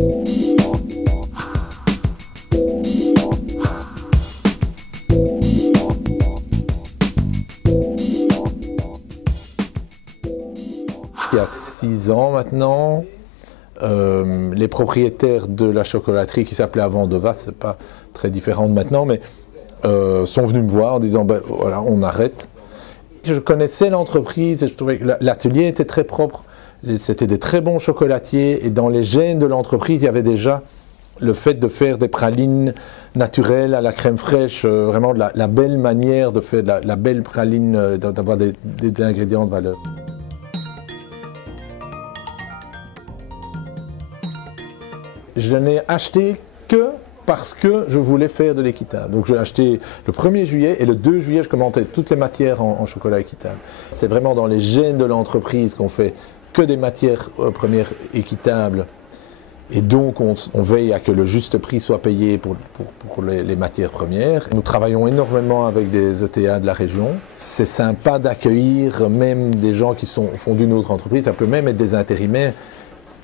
Il y a 6 ans maintenant, les propriétaires de la chocolaterie qui s'appelait avant Devas, c'est pas très différent de maintenant, mais sont venus me voir en disant ben, voilà, on arrête. Je connaissais l'entreprise et je trouvais que l'atelier était très propre, c'était des très bons chocolatiers et dans les gènes de l'entreprise il y avait déjà le fait de faire des pralines naturelles à la crème fraîche, vraiment de la belle manière de faire de la belle praline, d'avoir des ingrédients de valeur. Je n'ai acheté que parce que je voulais faire de l'équitable. Donc j'ai acheté le 1er juillet et le 2 juillet, je commandais toutes les matières en chocolat équitable. C'est vraiment dans les gènes de l'entreprise qu'on fait que des matières premières équitables. Et donc on veille à que le juste prix soit payé pour les matières premières. Nous travaillons énormément avec des ETA de la région. C'est sympa d'accueillir même des gens qui font d'une autre entreprise, ça peut même être des intérimaires.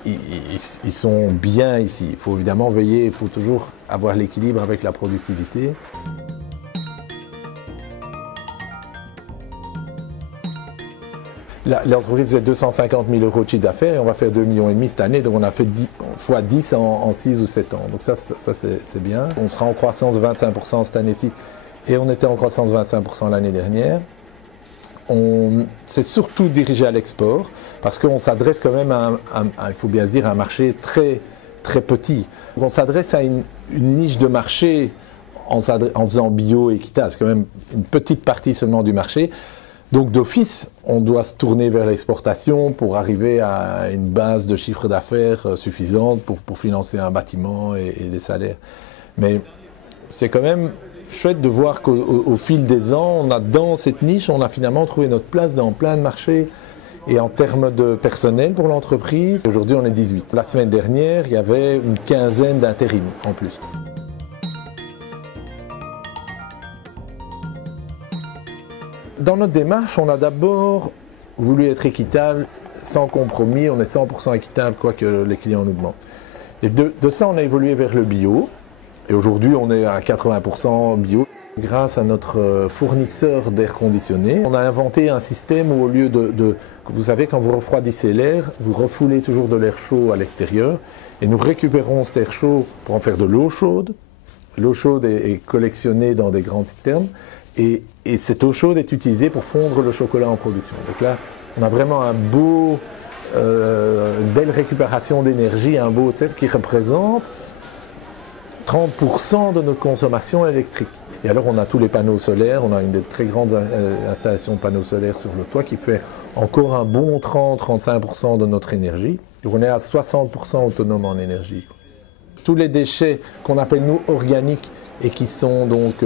Ils sont bien ici. Il faut évidemment veiller, il faut toujours avoir l'équilibre avec la productivité. L'entreprise fait 250 000 € de chiffre d'affaires et on va faire 2,5 millions cette année, donc on a fait fois 10 en 6 ou 7 ans. Donc ça c'est bien. On sera en croissance 25% cette année-ci et on était en croissance 25% l'année dernière. On s'est surtout dirigé à l'export parce qu'on s'adresse quand même à il faut bien se dire, à un marché très, très petit. Donc on s'adresse à une niche de marché en faisant bio et équitable. C'est quand même une petite partie seulement du marché. Donc d'office, on doit se tourner vers l'exportation pour arriver à une base de chiffre d'affaires suffisante pour financer un bâtiment et les salaires. Mais c'est quand même chouette de voir qu'au fil des ans, on a dans cette niche, on a finalement trouvé notre place dans plein de marchés. Et en termes de personnel pour l'entreprise, aujourd'hui on est 18. La semaine dernière, il y avait une quinzaine d'intérim en plus. Dans notre démarche, on a d'abord voulu être équitable, sans compromis, on est 100% équitable, quoi que les clients nous demandent. Et de ça, on a évolué vers le bio. Et aujourd'hui, on est à 80% bio. Grâce à notre fournisseur d'air conditionné, on a inventé un système où au lieu vous savez, quand vous refroidissez l'air, vous refoulez toujours de l'air chaud à l'extérieur et nous récupérons cet air chaud pour en faire de l'eau chaude. L'eau chaude est collectionnée dans des grandes citernes et cette eau chaude est utilisée pour fondre le chocolat en production. Donc là, on a vraiment une belle récupération d'énergie, un beau set qui représente 30% de notre consommation électrique. Et alors on a tous les panneaux solaires, on a une des très grandes installations de panneaux solaires sur le toit qui fait encore un bon 30-35% de notre énergie. Donc on est à 60% autonome en énergie. Tous les déchets qu'on appelle nous organiques et qui sont donc,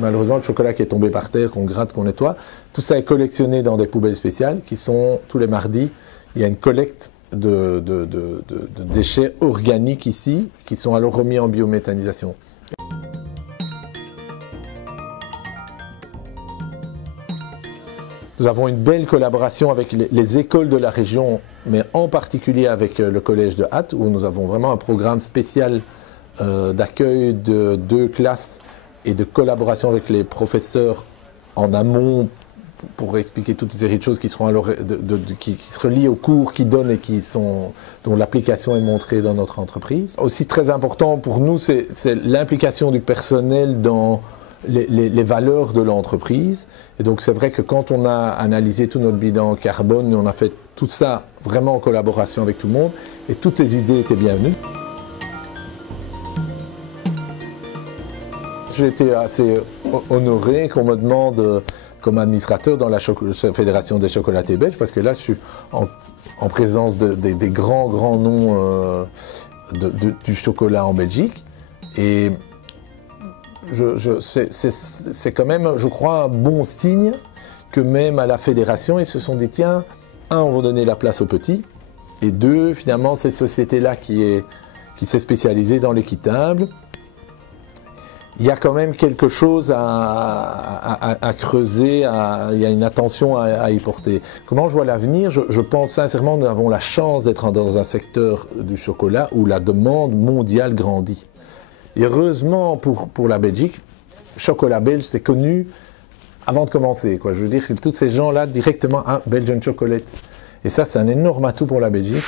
malheureusement le chocolat qui est tombé par terre, qu'on gratte, qu'on nettoie, tout ça est collectionné dans des poubelles spéciales qui sont tous les mardis, il y a une collecte de déchets organiques ici, qui sont alors remis en biométhanisation. Nous avons une belle collaboration avec les écoles de la région, mais en particulier avec le collège de Hatt, où nous avons vraiment un programme spécial d'accueil de 2 classes et de collaboration avec les professeurs en amont pour expliquer toute une série de choses qui seront alors qui se relient aux cours qu'ils donnent et dont l'application est montrée dans notre entreprise. Aussi très important pour nous, c'est l'implication du personnel dans les valeurs de l'entreprise. Et donc c'est vrai que quand on a analysé tout notre bilan carbone, on a fait tout ça vraiment en collaboration avec tout le monde et toutes les idées étaient bienvenues. J'ai été assez honoré qu'on me demande comme administrateur dans la Fédération des chocolatiers belges, parce que là je suis en présence des grands noms du chocolat en Belgique. Et c'est quand même, je crois, un bon signe que même à la fédération, ils se sont dit, tiens, on va donner la place aux petits, et 2, finalement, cette société-là qui s'est spécialisée dans l'équitable, il y a quand même quelque chose à creuser, il y a une attention à y porter. Comment je vois l'avenir? Je pense sincèrement que nous avons la chance d'être dans un secteur du chocolat où la demande mondiale grandit. Et heureusement pour la Belgique, chocolat belge, c'est connu avant de commencer, quoi. Je veux dire que tous ces gens-là, directement, Belgian Chocolate. Et ça, c'est un énorme atout pour la Belgique.